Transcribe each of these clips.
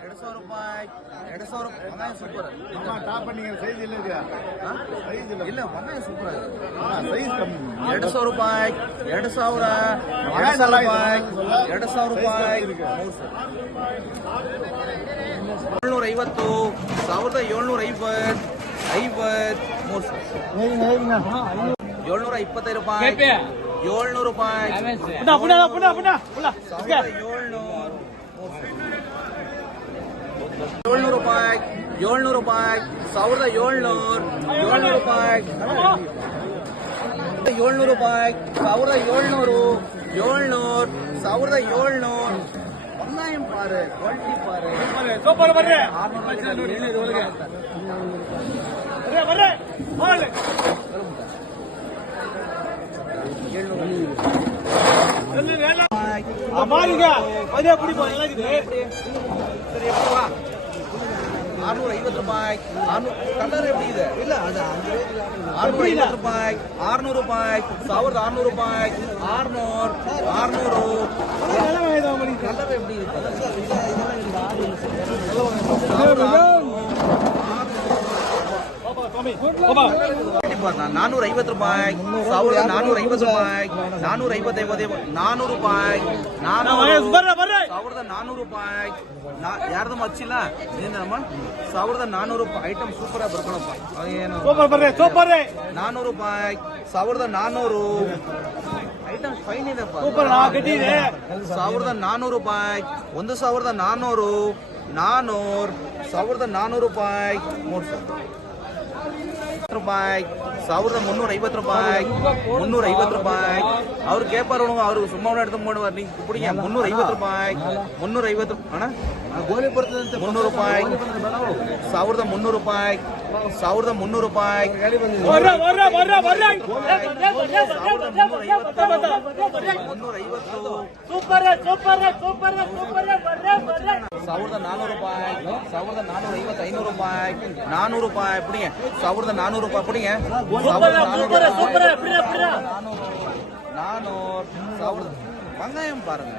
ಎರಡು ಸಾವಿರ ರೂಪಾಯಿ ಎರಡು ಸಾವಿರ ಸೂಪರ್ ಟಾಪ್ ಇಲ್ಲ ಇದೆಯಾ? ಇಲ್ಲ. ಸೂಪರ್ ಸೈಜ್ ಎರಡು ಸಾವಿರ ರೂಪಾಯಿ ಎರಡು ಸಾವಿರ ಸಾವಿರ ರೂಪಾಯಿ ಎರಡು ಏಳ್ನೂರ ಐವತ್ತು ಸಾವಿರದ ಏಳ್ನೂರ ಐವತ್ತು ಐವತ್ತು ಮೂರು ಸಾವಿರ ಏಳ್ನೂರ ಇಪ್ಪತ್ತೈದು ರೂಪಾಯಿ ಏಳ್ನೂರು ರೂಪಾಯಿ. ಏಳ್ನೂರು ಮೂರು ಸಾವಿರ ಏಳ್ನೂರು ರೂಪಾಯಿ ಏಳ್ನೂರು ರೂಪಾಯಿ ಸಾವಿರದ ಏಳ್ನೂರು ಏಳ್ನೂರು ರೂಪಾಯಿ ಏಳ್ನೂರು ರೂಪಾಯಿ ಸಾವಿರದ ಏಳ್ನೂರು ಏಳ್ನೂರು ಸಾವಿರದ ಏಳ್ನೂರು ಒನ್ನಾಯಂ ಪಾರು ಕ್ವಾಲಿಟಿ ಪಾರು ಬರ್ರಿ ಏಳ್ನೂರು ಅಮಾರಿಗ ಅದೇ ಕುಡಿಬೋ ಎಲ್ಲಾಗಿದೆ அறுநூறு ஐம்பது ரூபாய் கலர் எப்படி இது? இல்ல அது அறுநூறு. ஐம்பது ரூபாய் ஆறுநூறு ரூபாய் ಸಾವಿರದ ಆರ್ನೂರು ರೂಪಾಯಿ ಆರ್ನೂರು ಆರ್ನೂರು ಕಲರ್ ಎಪ್ಪಡಿ ನಾನೂರ ಐವತ್ತು ರೂಪಾಯಿ ಸಾವಿರದ ನಾನೂರ ಐವತ್ತು ರೂಪಾಯಿ ನಾನೂರ ಐವತ್ತೈವತ್ತು ನಾನೂರು ರೂಪಾಯಿ ಸಾವಿರದ ನಾನೂರು ರೂಪಾಯಿ ನಾ ಯಾರ್ದಮ್ಮ ಹಚ್ಚಿಲ್ಲ ಏನಮ್ಮ ಸಾವಿರದ ನಾನೂರು ರೂಪಾಯಿ ಐಟಮ್ ಸೂಪರ್ ಆಗಿ ಬರ್ಕೊಳಪ್ಪ. ಏನು ನಾನೂರು ರೂಪಾಯಿ ಸಾವಿರದ ನಾನೂರು. ಐಟಮ್ ಫೈನ್ ಇದೆಪ್ಪ. ಸಾವಿರದ ನಾನೂರು ರೂಪಾಯಿ ಒಂದು ಸಾವಿರದ ನಾನೂರು ನಾನೂರು ಸಾವಿರದ ನಾನೂರು ರೂಪಾಯಿ ಮೂರು ಸಾವಿರ. ರೂಪಾಯಿ ಸಾವಿರದ ಮುನ್ನೂರ ಐವತ್ತು ರೂಪಾಯಿ ಮುನ್ನೂರ ಐವತ್ತು ರೂಪಾಯಿ ಅವ್ರು ಕೇಪಾರು ಅವರು ಸುಮ್ಮನೆ ಓಡಾಡ್ದು ಮಾಡುವಾರ ನೀವು ಕುಪ್ಪಡಿಗೆ ಮುನ್ನೂರ ಐವತ್ತು ರೂಪಾಯಿ ಮುನ್ನೂರ ಐವತ್ತು ಅಣ್ಣ ಗೋಲಿ ಬರ್ತದೆ ಮುನ್ನೂರು ರೂಪಾಯಿ ಸಾವಿರದ ಮುನ್ನೂರು ರೂಪಾಯಿ ಸಾವಿರದ ಮುನ್ನೂರು ರೂಪಾಯಿ ಮುನ್ನೂರ ಐವತ್ತು ಸೂಪರ್ ಸೂಪರ್ ಸೂಪರ್ ಸೂಪರ್ ಬರ್ರಿ ಬರ್ರಿ ಸಾವಿರದ ನಾನೂರು ರೂಪಾಯಿ ಸಾವಿರದ ನಾನೂರ ಐವತ್ತು ಐನೂರು ರೂಪಾಯಿ ನಾನೂರು ರೂಪಾಯಿ பிடிங்க ಸಾವಿರದ ನಾನೂರು ರೂಪಾಯಿ பிடிங்க ಸಾವಿರದ ನಾನೂರು சூப்பர் சூப்பர் ರೂಪಾಯಿ பிரியா பிரியா நானூறு ಸಾವಿರದ வெங்காயம் பாருங்க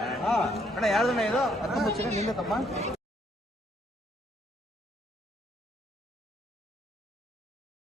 அண்ணா யாருதுண்ணா ஏதோ அர்த்தம் வச்சுங்க நீங்க தப்பா